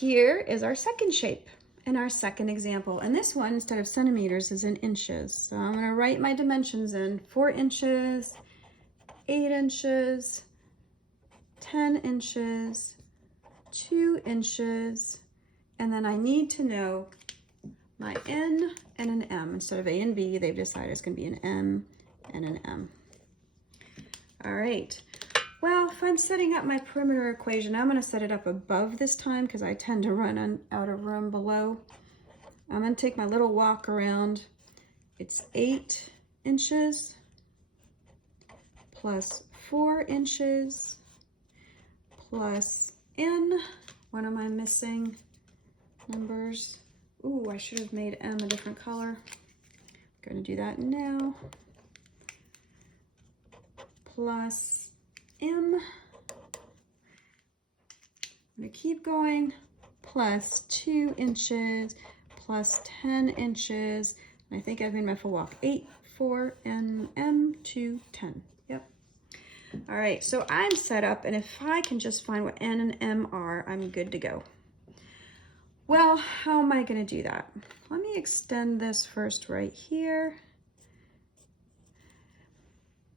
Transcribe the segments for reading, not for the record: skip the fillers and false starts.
here is our second shape and our second example. And this one, instead of centimeters, is in inches. So I'm going to write my dimensions in: 4 inches, 8 inches, 10 inches, 2 inches, and then I need to know my N and an M. Instead of A and B, they've decided it's going to be an M and an M. All right. Well, if I'm setting up my perimeter equation, I'm going to set it up above this time because I tend to run out of room below. I'm going to take my little walk around. It's 8 inches plus 4 inches plus N. What am I missing? Numbers. Ooh, I should have made M a different color. I'm going to do that now. Plus M. I'm going to keep going. Plus 2 inches plus 10 inches. And I think I've made my full walk. 8, 4, and M, 2, 10. Yep. All right, so I'm set up, and if I can just find what N and M are, I'm good to go. Well, how am I going to do that? Let me extend this first right here.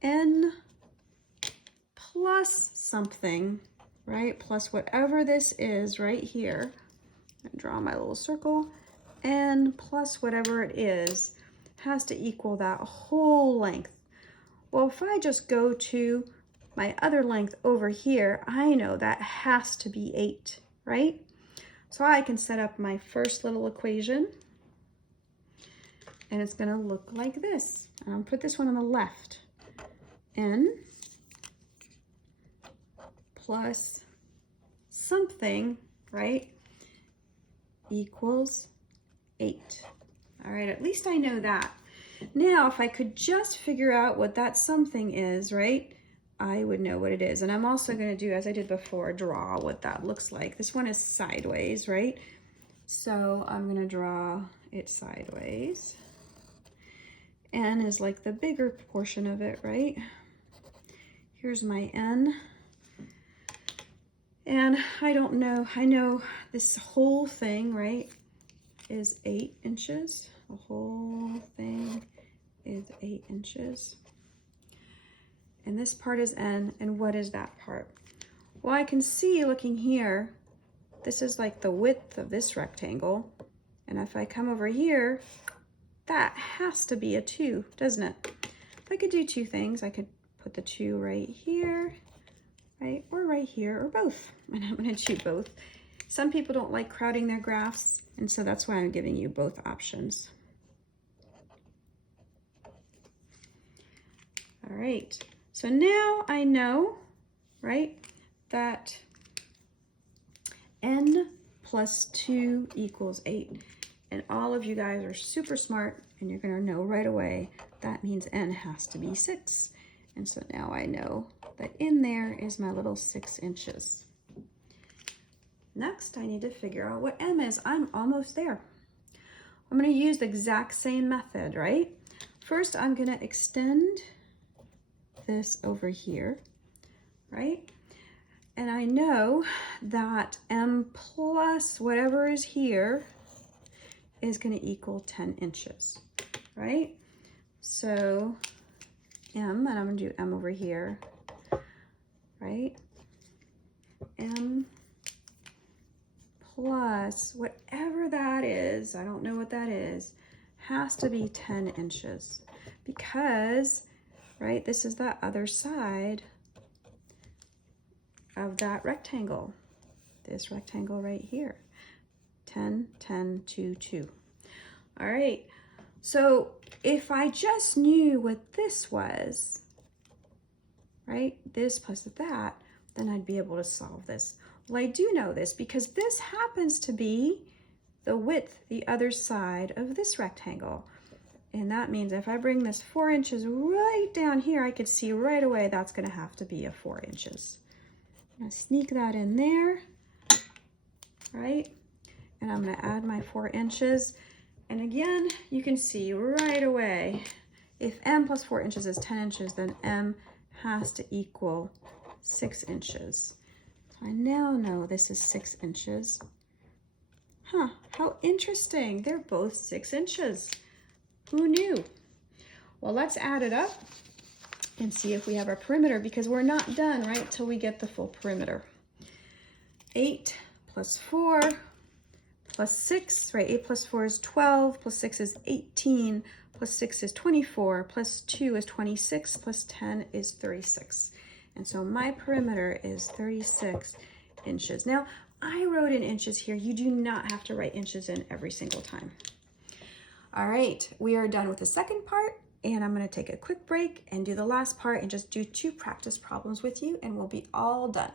N plus something, right? Plus whatever this is right here. I draw my little circle. N plus whatever it is has to equal that whole length. Well, if I just go to my other length over here, I know that has to be 8, right? So I can set up my first little equation, and it's going to look like this. I'll put this one on the left. N plus something, right, equals 8. All right, at least I know that. Now, if I could just figure out what that something is, right, I would know what it is. And I'm also going to do, as I did before, draw what that looks like. This one is sideways, right? So I'm going to draw it sideways. N is like the bigger portion of it, right? Here's my N. And I don't know, I know this whole thing, right, is 8 inches. The whole thing is 8 inches. And this part is N, and what is that part? Well, I can see looking here, this is like the width of this rectangle. And if I come over here, that has to be a 2, doesn't it? If I could do 2 things, I could put the 2 right here, right, or right here, or both. And I'm going to do both. Some people don't like crowding their graphs, and so that's why I'm giving you both options. All right, so now I know, right, that N plus 2 equals 8. And all of you guys are super smart, and you're going to know right away that means N has to be 6. And so now I know that in there is my little 6 inches. Next, I need to figure out what M is. I'm almost there. I'm going to use the exact same method, right? First, I'm going to extend this over here, right? And I know that M plus whatever is here is going to equal 10 inches, right? So M, and I'm going to do M over here, right? M plus whatever that is, I don't know what that is, has to be 10 inches because, right, this is the other side of that rectangle, this rectangle right here. 10, 10, 2, 2. All right, so if I just knew what this was, right, this plus that, then I'd be able to solve this. Well, I do know this because this happens to be the width, the other side of this rectangle. And that means if I bring this 4 inches right down here, I could see right away that's going to have to be a 4 inches. I'm going to sneak that in there, right? And I'm going to add my 4 inches. And again, you can see right away, if M plus 4 inches is 10 inches, then M has to equal 6 inches. So I now know this is 6 inches, Huh, how interesting. They're both 6 inches. Who knew? Well, let's add it up and see if we have our perimeter, because we're not done, right, till we get the full perimeter. 8 plus 4 plus 6, right? 8 plus 4 is 12, plus 6 is 18, plus 6 is 24, plus 2 is 26, plus 10 is 36. And so my perimeter is 36 inches. Now, I wrote in inches here. You do not have to write inches in every single time. All right, we are done with the second part, and I'm going to take a quick break and do the last part and just do 2 practice problems with you, and we'll be all done.